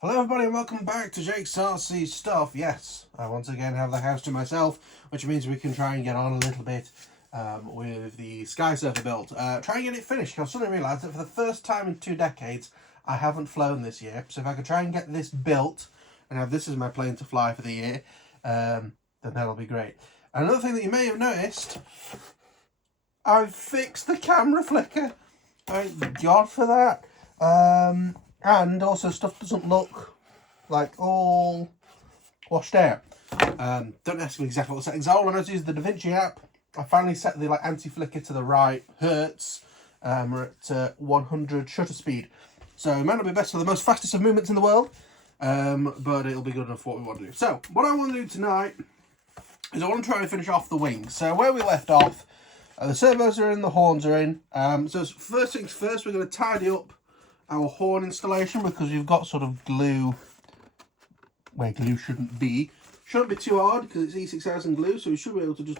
Hello everybody and welcome back to Jake's RC Stuff. Yes, I once again have the house to myself, which means we can try and get on a little bit with the SkySurfer build. Try and get it finished. I've suddenly realised that for the first time in 2 decades, I haven't flown this year. So if I could try and get this built and have this as my plane to fly for the year, then that'll be great. And another thing that you may have noticed, I've fixed the camera flicker. Thank God for that. And also stuff doesn't look like all washed out. Don't ask me exactly what the settings are. All I know is use the DaVinci app. I finally set the anti-flicker to the right hertz. We're at 100 shutter speed. So it might not be best for the most fastest of movements in the world, but it'll be good enough for what we want to do. So what I want to do tonight is I want to try and finish off the wings. So where we left off, the servos are in, the horns are in. So first things first, we're going to tidy up our horn installation because you've got sort of glue where glue shouldn't be. Shouldn't be too hard because it's E6000 glue, so we should be able to just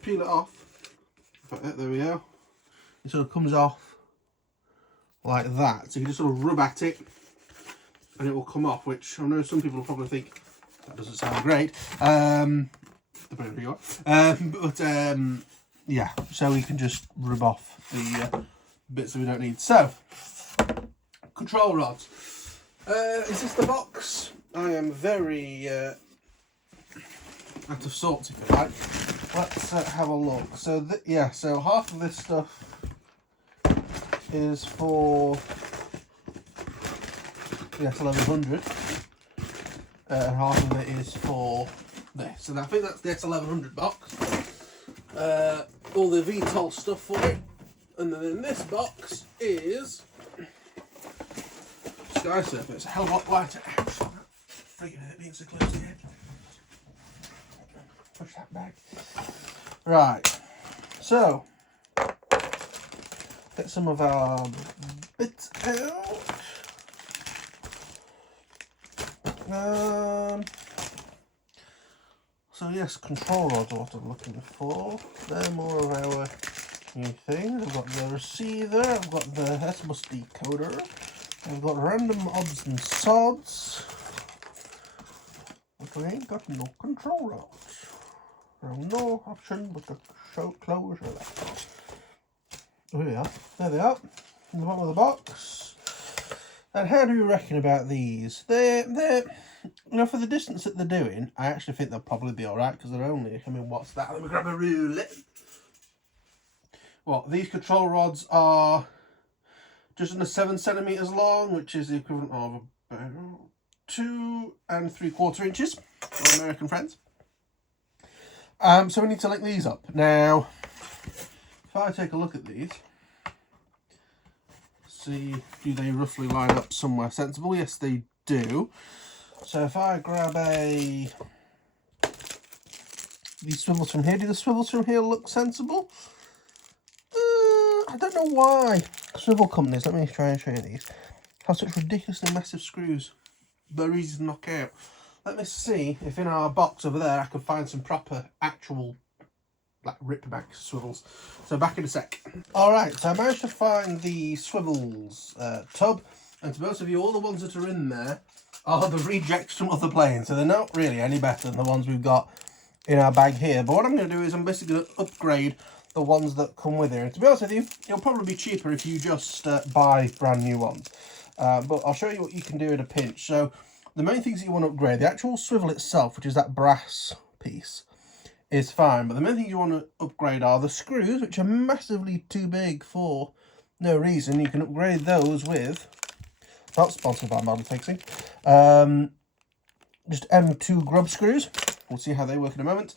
peel it off. There we go. It sort of comes off like that. So you just sort of rub at it and it will come off, which I know some people will probably think that doesn't sound great. Depending who you are. Yeah, so we can just rub off the bits that we don't need. So, control rods. Is this the box? I am very out of sorts, if you like. Let's have a look. So so half of this stuff is for the S1100, and half of it is for this. And I think that's the S1100 box. All the VTOL stuff for it, and then in this box is SkySurfer. It's a hell of a lot lighter. Friggin' it means to close the edge. Push that back. Right. So get some of our bits out. So yes, control rods are what I'm looking for. They're more of our new things. I've got the receiver, I've got the S-bus decoder, I've got random odds and sods, but we ain't got no control rods. There's no option but to close your laptop. Oh, here we are. There they are, in the bottom of the box. And how do you reckon about these? They're you know, for the distance that they're doing, I actually think they'll probably be alright because they're only, I mean, what's that? Let me grab a ruler. Well, these control rods are just under 7 centimetres long, which is the equivalent of about 2 3/4 inches for American friends. So we need to link these up. Now, if I take a look at these, see, do they roughly line up somewhere sensible? Yes, they do. So if I grab these swivels from here, do the swivels from here look sensible? I don't know why swivel companies, let me try and show you these, have such ridiculously massive screws. They're easy to knock out. Let me see if in our box over there I can find some proper actual like rip back swivels. So back in a sec. Alright, so I managed to find the swivels tub, and to be honest with you, all the ones that are in there are the rejects from other planes, so they're not really any better than the ones we've got in our bag here. But what I'm going to do is I'm basically going to upgrade the ones that come with here. And to be honest with you, it'll probably be cheaper if you just buy brand new ones. But I'll show you what you can do at a pinch. So the main things that you want to upgrade, the actual swivel itself, which is that brass piece, is fine. But the main things you want to upgrade are the screws, which are massively too big for no reason. You can upgrade those with, not sponsored by Model Fixing, just M2 grub screws. We'll see how they work in a moment.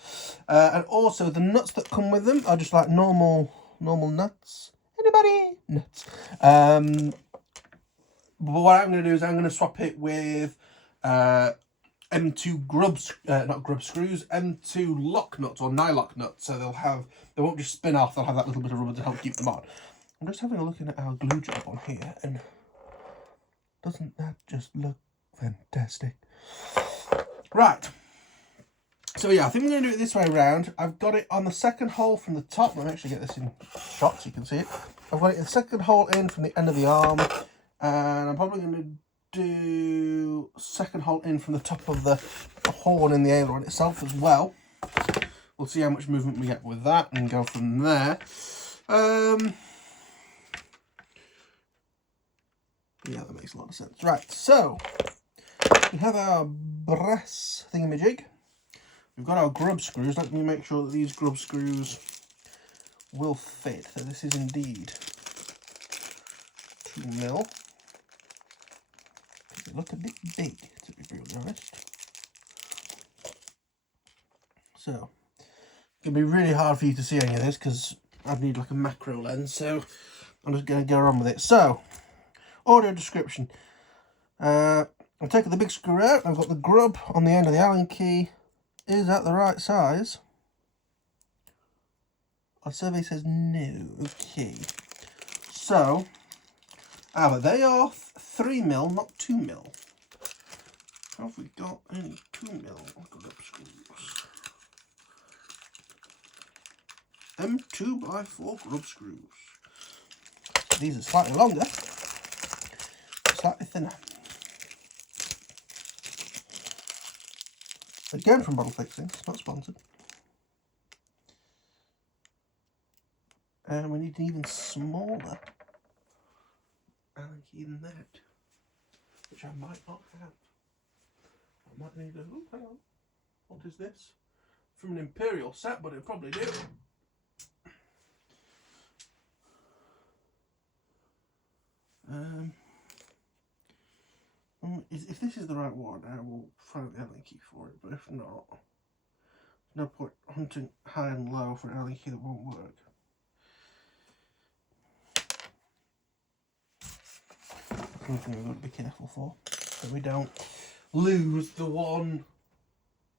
And also the nuts that come with them are just like normal nuts. Anybody? Nuts. But what I'm going to do is I'm going to swap it with M2 not grub screws, M2 lock nuts or nylock nuts. So they won't just spin off. They'll have that little bit of rubber to help keep them on. I'm just having a look at our glue job on here, and doesn't that just look fantastic? Right. So yeah, I think we're going to do it this way around. I've got it on the second hole from the top. Let me actually get this in shot so you can see it. I've got it in the second hole in from the end of the arm. And I'm probably going to do second hole in from the top of the horn in the aileron itself as well. We'll see how much movement we get with that and go from there. Yeah, that makes a lot of sense. Right, so we have our brass thingamajig. We've got our grub screws. Let me make sure that these grub screws will fit. So this is indeed 2mm. They look a bit big, to be brutally honest. So it's going to be really hard for you to see any of this because I'd need like a macro lens. So I'm just going to go on with it. So, audio description. I'm taking the big screw out. I've got the grub on the end of the Allen key. Is that the right size? Our survey says no. Okay. So, but they are 3mm, not 2mm. Have we got any 2mm grub screws? M2x4 grub screws. These are slightly longer, slightly thinner. Again from Bottle Fixing, it's not sponsored. And we need an even smaller Allen key than that, which I might not have. I might need a, oh, hang on. What is this? From an Imperial set, but it'll probably do. If this is the right one, I will find the Allen key for it, but if not, there's no point hunting high and low for an Allen key that won't work. Something we've got to be careful for, so we don't lose the one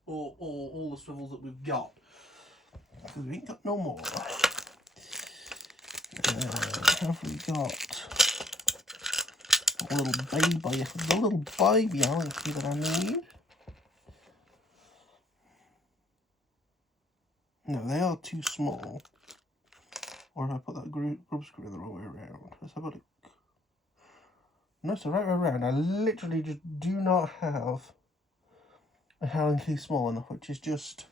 or all the swivels that we've got, because we ain't got no more. Have we got a little baby Allen key that I need? No, they are too small. Or have I put that grub screw the wrong way around? Let's have a look. No, it's the right way around. I literally just do not have a Allen key small enough, which is just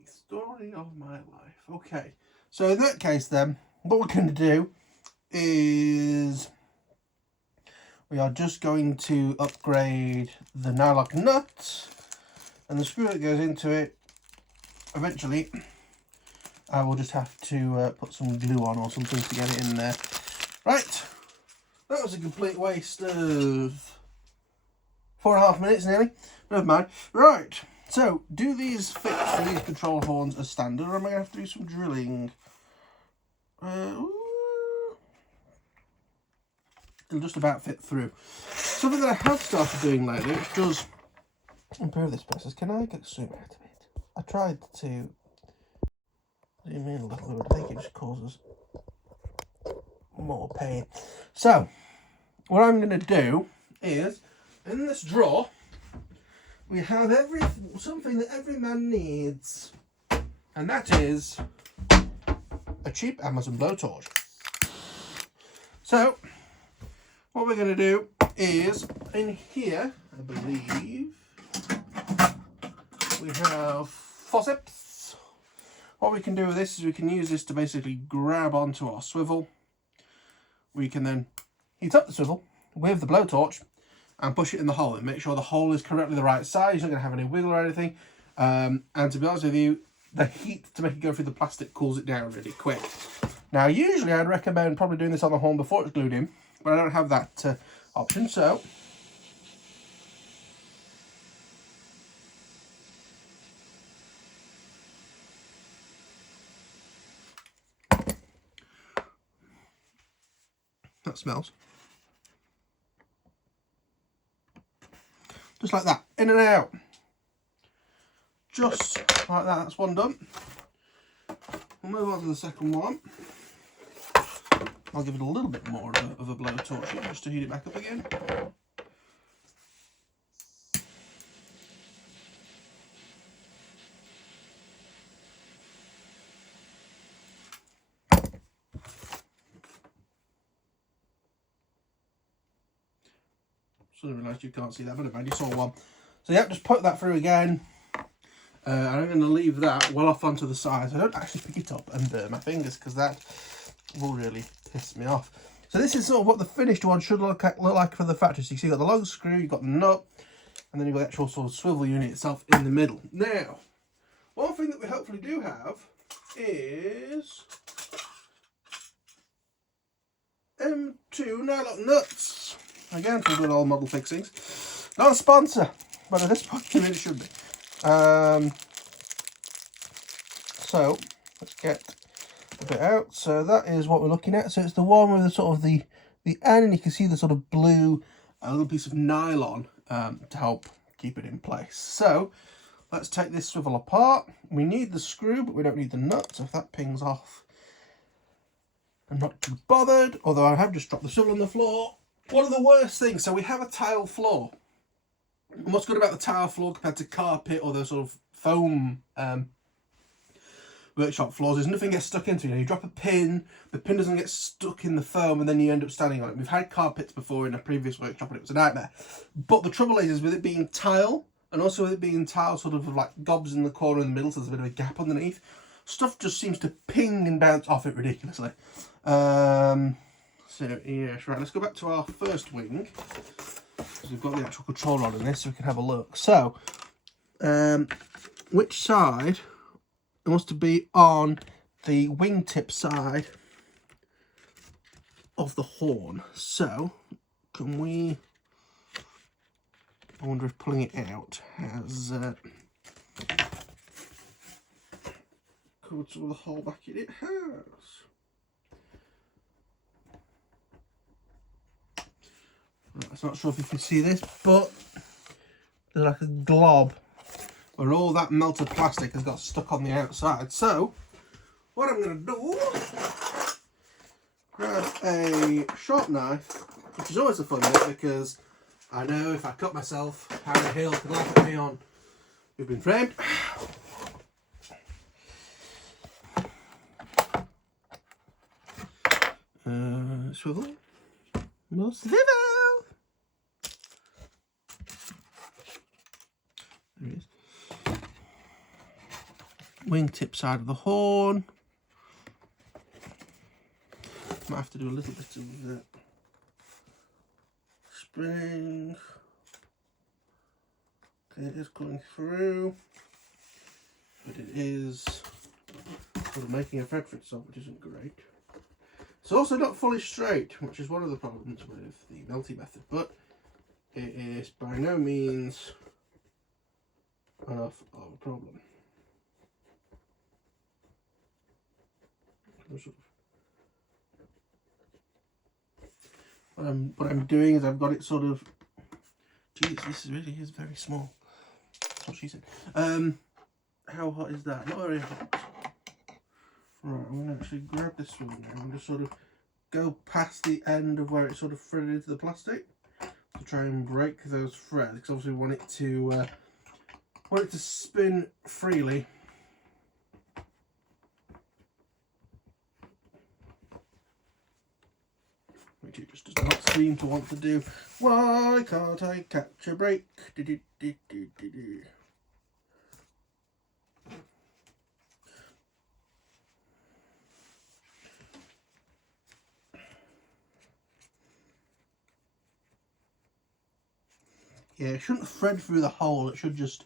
the story of my life. Okay, so in that case then, what we're going to do is we are just going to upgrade the nylock nut and the screw that goes into it. Eventually, I will just have to put some glue on or something to get it in there. Right, that was a complete waste of 4.5 minutes nearly. Never mind. Right, so do these fit for these control horns as standard, or am I going to have to do some drilling? It'll just about fit through. Something that I have started doing lately, which does improve this process. Can I get zoom out of it? I tried to zoom in a little bit, but I think it just causes more pain. So, what I'm going to do is, in this drawer, we have something that every man needs, and that is a cheap Amazon blowtorch. So, what we're going to do is, in here, I believe, we have forceps. What we can do with this is we can use this to basically grab onto our swivel. We can then heat up the swivel with the blowtorch and push it in the hole and make sure the hole is correctly the right size. You're not going to have any wiggle or anything. And to be honest with you, the heat to make it go through the plastic cools it down really quick. Now, usually I'd recommend probably doing this on the horn before it's glued in, but I don't have that option, so that smells. Just like that, in and out. Just like that, that's one done. We'll move on to the second one. I'll give it a little bit more of a blowtorch here just to heat it back up again. Sort of realised you can't see that, but never mind, you saw one. So yeah, just put that through again. And I'm going to leave that well off onto the side. So I don't actually pick it up and burn my fingers, because that will really piss me off. So this is sort of what the finished one should look like for the factory. So you see you've got the long screw, you've got the nut, and then you've got the actual sort of swivel unit itself in the middle. Now, one thing that we hopefully do have is M2 nylon nuts. Again, for good old model fixings. Not a sponsor, but at this point it really should be. So let's get a bit out. So that is what we're looking at. So it's the one with the sort of the end, and you can see the sort of blue little piece of nylon to help keep it in place. So let's take this swivel apart. We need the screw, but we don't need the nut. So if that pings off, I'm not too bothered, although I have just dropped the swivel on the floor. One of the worst things, so we have a tile floor. And what's good about the tile floor compared to carpet or the sort of foam workshop floors is nothing gets stuck into it. You drop a pin, the pin doesn't get stuck in the foam, and then you end up standing on it. We've had carpets before in a previous workshop and it was a nightmare. But the trouble is with it being tile, and also with it being tile sort of like gobs in the corner in the middle, so there's a bit of a gap underneath, stuff just seems to ping and bounce off it ridiculously. So yes, right, let's go back to our first wing, because we've got the actual controller on in this, so we can have a look. So which side it wants to be on the wingtip side of the horn? So can we, I wonder if pulling it out has covered some of the hole back in. It has. Right, I'm not sure if you can see this, but there's like a glob where all that melted plastic has got stuck on the outside. So what I'm going to do, grab a sharp knife, which is always a fun bit, because I know if I cut myself, Harry Hill can laugh at me on We've Been Framed. Swivel. More swivel. There it is. Wingtip side of the horn. Might have to do a little bit of spring. Okay, it is coming through, but it is sort of making a thread for itself, which isn't great. It's also not fully straight, which is one of the problems with the melty method, but it is by no means enough of a problem. What I'm doing is I've got it sort of, geez, this really is very small. That's what she said. How hot is that? Not very hot. Right, I'm going to actually grab this one now and just sort of go past the end of where it sort of threaded into the plastic to try and break those threads, because obviously we want it to spin freely. Which it just does not seem to want to do. Why can't I catch a break? Yeah, it shouldn't thread through the hole, it should just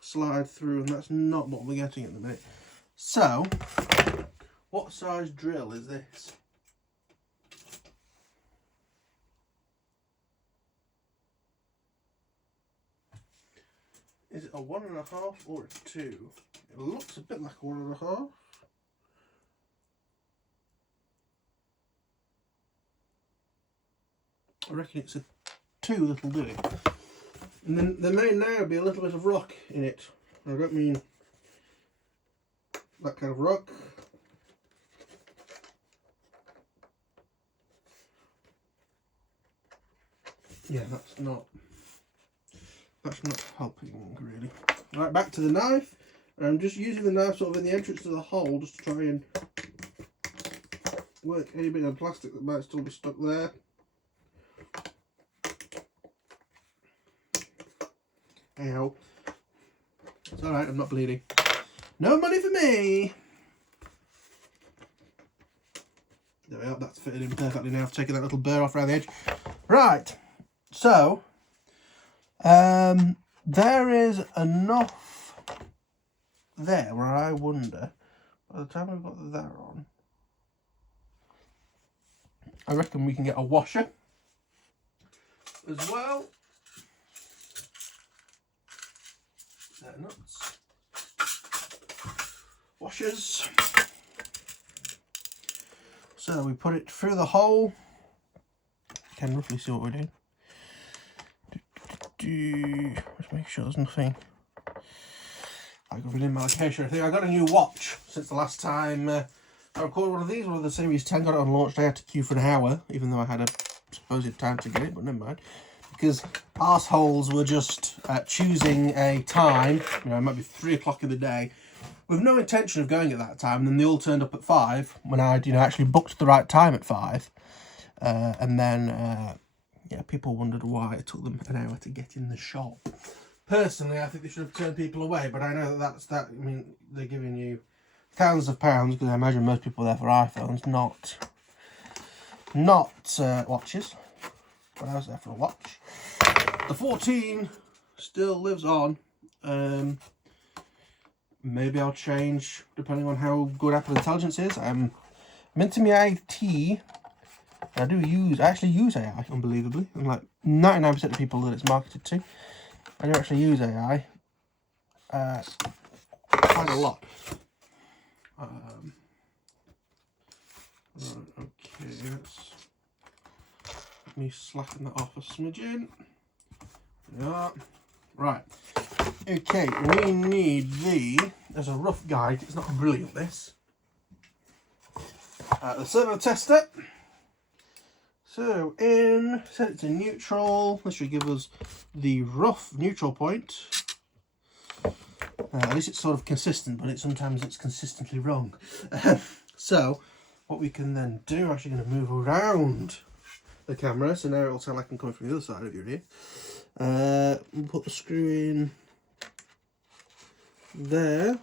slide through, and that's not what we're getting at the minute. So, what size drill is this? Is it a 1.5 or a 2? It looks a bit like a 1.5. I reckon it's a 2 that'll do it. And then there may now be a little bit of rock in it. I don't mean that kind of rock. Yeah, that's not helping really. Right, back to the knife. I'm just using the knife sort of in the entrance to the hole just to try and work any bit of plastic that might still be stuck there. Ow. It's alright, I'm not bleeding. No money for me! There we are, that's fitted in perfectly now. I've taken that little burr off around the edge. Right, so, there is enough there where I wonder, by the time we've got that on, I reckon we can get a washer as well. They're nuts. Washers. So we put it through the hole. You can roughly see what we're doing. Let's make sure there's nothing like a in my location. I think I got a new watch since the last time I recorded one of these, one of the Series 10. Got it on launch day. I had to queue for an hour, even though I had a supposed time to get it, but never mind. Because arseholes were just choosing a time, you know, it might be 3 o'clock in the day, with no intention of going at that time, and then they all turned up at 5 when I'd, you know, actually booked the right time at 5. And then, yeah, people wondered why it took them an hour to get in the shop. Personally, I think they should have turned people away, but I know I mean, they're giving you thousands of pounds, because I imagine most people are there for iPhones, not watches. But I was there for a watch. The 14 still lives on. Maybe I'll change depending on how good Apple Intelligence is. I'm into my IT. I actually use AI, unbelievably. I'm like 99% of people that it's marketed to. I do actually use AI. Quite a lot. Okay, let me slacken that off a smidgen. Yeah. Right. Okay, we need there's a rough guide, it's not brilliant this. The servo tester. So set it to neutral. This should give us the rough neutral point. At least it's sort of consistent, but sometimes it's consistently wrong. So what we can then do, I'm actually going to move around the camera, so now it'll sound like I'm coming from the other side of your ear. We'll put the screw in there.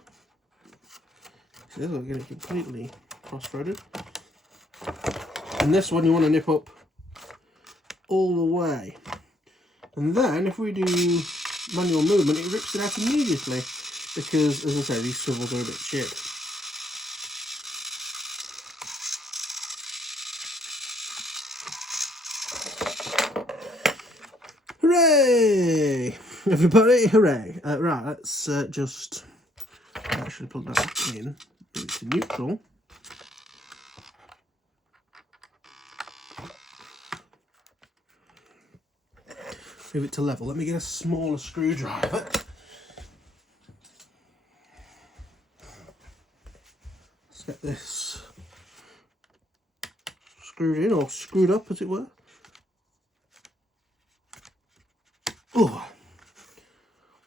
See, we're getting completely cross-threaded. And this one you want to nip up all the way. And then if we do manual movement, it rips it out immediately, because, as I say, these swivels are a bit shit. Hooray! Everybody, hooray! Right, let's just actually plug that back in. Move it to neutral. Move it to level. Let me get a smaller screwdriver. Let's get this screwed in, or screwed up as it were. Oh,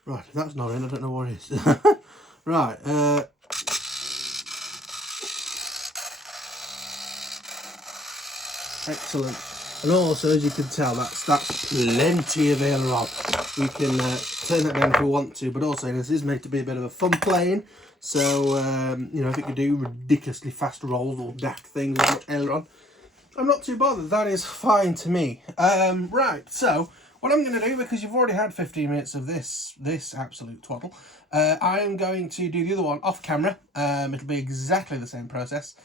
right, if that's not in, I don't know what it is. Right, excellent. And also, as you can tell, that's plenty of aileron. We can turn that down if we want to, but also this is meant to be a bit of a fun plane. So, you know, if it could do ridiculously fast rolls or daft things with much aileron, I'm not too bothered. That is fine to me. Right, so what I'm going to do, because you've already had 15 minutes of this absolute twaddle, I am going to do the other one off camera. It'll be exactly the same process.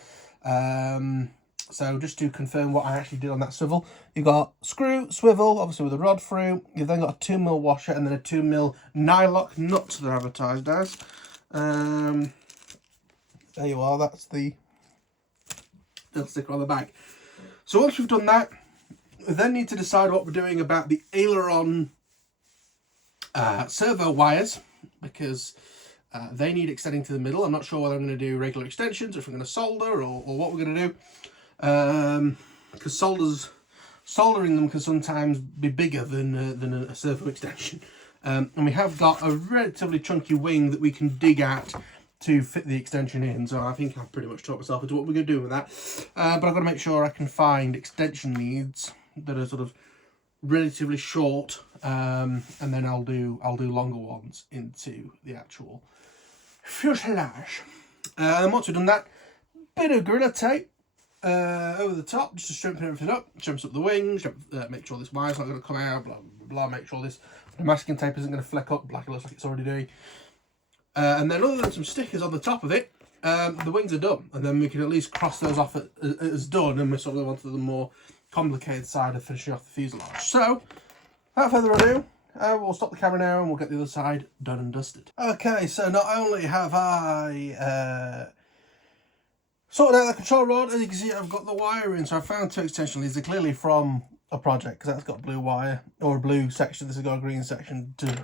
So just to confirm what I actually did on that swivel, you've got screw, swivel, obviously with a rod through. You've then got a 2mm washer and then a 2mm nylock nut that they're advertised as. There you are, that's the little sticker on the back. So once we've done that, we then need to decide what we're doing about the aileron servo wires, because they need extending to the middle. I'm not sure whether I'm going to do regular extensions or if I'm going to solder or what we're going to do. Because soldering them can sometimes be bigger than a servo extension. And we have got a relatively chunky wing that we can dig at to fit the extension in. So I think I've pretty much talked myself into what we're going to do with that. But I've got to make sure I can find extension leads that are sort of relatively short, and then I'll do longer ones into the actual fuselage. And once we've done that, bit of Gorilla Tape over the top, just to strengthen everything up, jumps up the wings, make sure this wire's not going to come out, blah, blah, blah, make sure this masking tape isn't going to fleck up like it looks like it's already doing. And then other than some stickers on the top of it, the wings are done. And then we can at least cross those off as done, and we're sort of onto the more complicated side of finishing off the fuselage. So, without further ado, we'll stop the camera now and we'll get the other side done and dusted. Okay, so not only have I sorted out the control rod, as you can see I've got the wire in, so I found 2 extension leads. They're clearly from a project, because that's got blue wire, or a blue section, this has got a green section to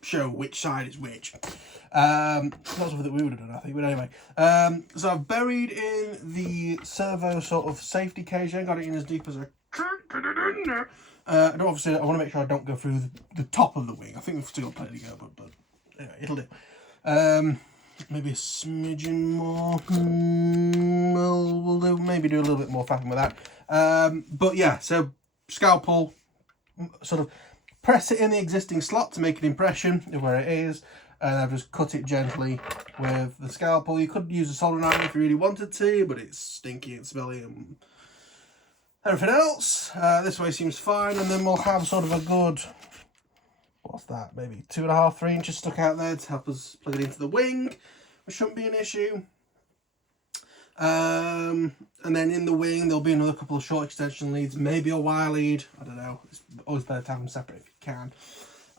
show which side is which. Not something that we would have done, I think, but anyway. So I've buried in the servo sort of safety cage, I got it in as deep as I can. And obviously I want to make sure I don't go through the top of the wing. I think we've still got plenty to go, but anyway, it'll do. Maybe a smidgen more. We'll do, maybe do a little bit more faffing with that. But yeah, so scalpel, sort of press it in the existing slot to make an impression of where it is, and I've just cut it gently with the scalpel. You could use a soldering iron if you really wanted to, but it's stinky and smelly and everything else. This way seems fine, and then we'll have sort of a good, what's that, maybe 2.5, 3 inches stuck out there to help us plug it into the wing, which shouldn't be an issue. And then in the wing there'll be another couple of short extension leads, maybe a wire lead, I don't know, it's always better to have them separate if you can.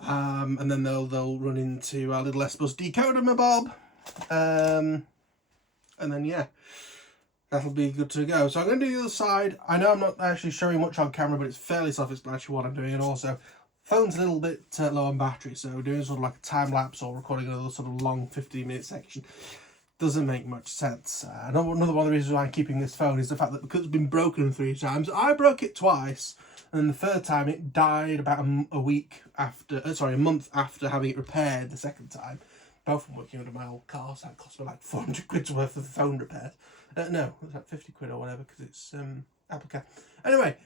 And then they'll run into our little S-Bus decoder, my bob. And then yeah, that'll be good to go. So I'm going to do the other side. I know I'm not actually showing much on camera, but it's fairly self-explanatory what I'm doing, and also phone's a little bit low on battery, so doing sort of like a time lapse or recording another sort of long 15-minute section doesn't make much sense. Another one of the reasons why I'm keeping this phone is the fact that because it's been broken 3 times, I broke it twice, and the third time it died about a month after having it repaired the second time. Both of them working under my old car, so that cost me like 400 quid's worth of phone repairs. No, it was like 50 quid or whatever, because it's Apple Care. Anyway,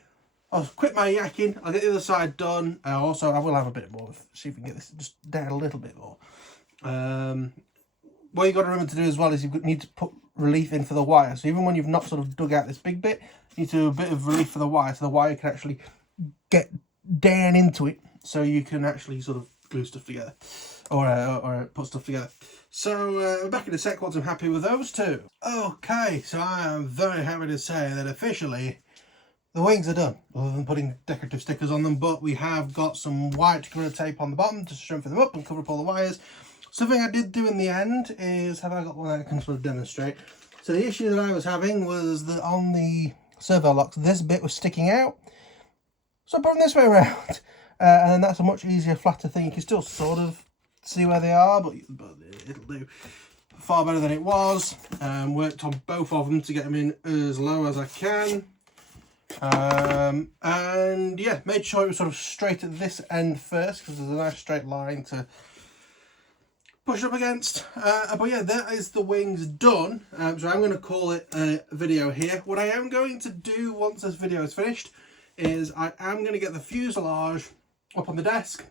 I'll quit my yakking, I'll get the other side done. Also, I will have a bit more, see if we can get this just down a little bit more. What you've got to remember to do as well is you need to put relief in for the wire. So even when you've not sort of dug out this big bit, you need to do a bit of relief for the wire, so the wire can actually get down into it, so you can actually sort of glue stuff together, or put stuff together. So back in a sec once I'm happy with those two. Okay, so I am very happy to say that officially the wings are done, other than putting decorative stickers on them, but we have got some white Gorilla Tape on the bottom to strengthen them up and cover up all the wires. Something I did do in the end is, have I got one that I can sort of demonstrate? So the issue that I was having was that on the servo locks, this bit was sticking out. So I put them this way around. And then that's a much easier, flatter thing. You can still sort of see where they are, but it'll do far better than it was. Worked on both of them to get them in as low as I can. And yeah, made sure it was sort of straight at this end first, because there's a nice straight line to push up against. But yeah, that is the wings done. So I'm going to call it a video here. What I am going to do once this video is finished is I am going to get the fuselage up on the desk,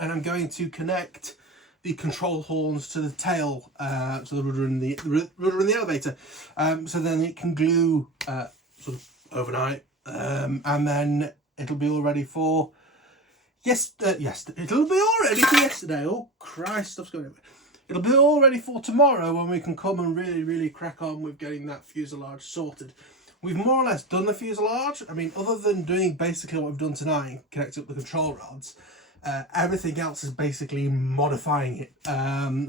and I'm going to connect the control horns to the tail, so the rudder and the elevator, so then it can glue sort of overnight, and then it'll be all ready for it'll be all ready for yesterday. Oh Christ, stuff's going everywhere. It'll be all ready for tomorrow, when we can come and really crack on with getting that fuselage sorted. We've more or less done the fuselage. I mean, other than doing basically what we've done tonight, connecting up the control rods, everything else is basically modifying it.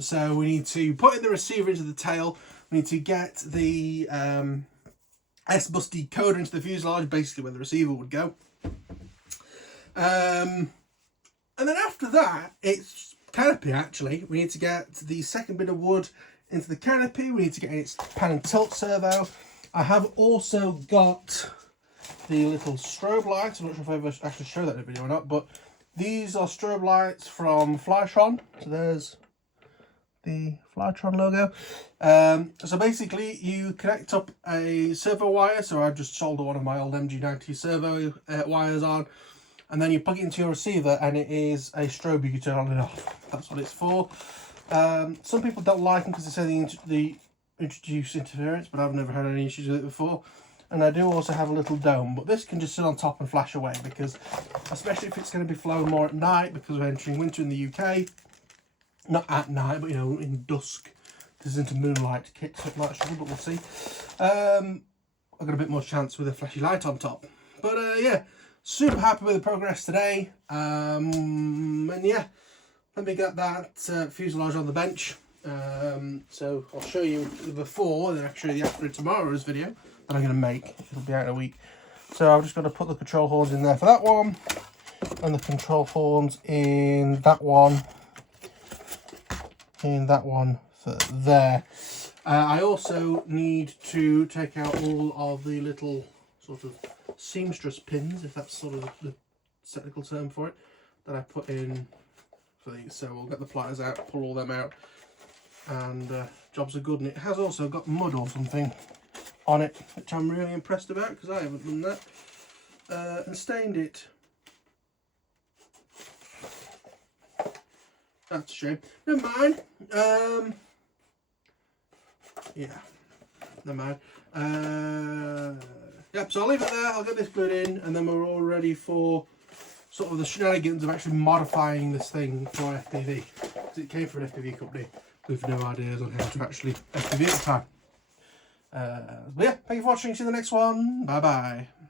So we need to put in the receiver into the tail. We need to get the S-Bus decoder into the fuselage, basically where the receiver would go. And then after that, it's canopy actually. We need to get the second bit of wood into the canopy. We need to get its pan and tilt servo. I have also got the little strobe lights. I'm not sure if I ever actually showed that in a video or not, but these are strobe lights from Flytron. So there's the Flytron logo. So basically you connect up a servo wire. So I've just soldered one of my old MG90 servo wires on. and then you plug it into your receiver, and it is a strobe you can turn on and off. That's what it's for. Some people don't like them because they say they introduce interference, but I've never had any issues with it before. And I do also have a little dome, but this can just sit on top and flash away, because especially if it's going to be flowing more at night, because we're entering winter in the UK, not at night, but you know, in dusk, this isn't a moonlight kit, so it might struggle, but we'll see. I've got a bit more chance with a flashy light on top. But yeah, super happy with the progress today. And yeah, let me get that fuselage on the bench. So I'll show you the before, and then I'll show you the after in tomorrow's video that I'm going to make. It'll be out in a week. So I've just got to put the control horns in there for that one, and the control horns in that one for there. I also need to take out all of the little sort of seamstress pins, if that's sort of the technical term for it, that I put in for these. So we'll get the pliers out, pull all them out, and jobs are good. And it has also got mud or something on it, which I'm really impressed about, because I haven't done that, and stained it. That's a shame. Never mind. Yeah, never mind. Yep, so I'll leave it there. I'll get this glued in, and then we're all ready for sort of the shenanigans of actually modifying this thing for FPV. Because it came from an FPV company with no ideas on how to actually FPV at the time. But yeah, thank you for watching. See you in the next one. Bye bye.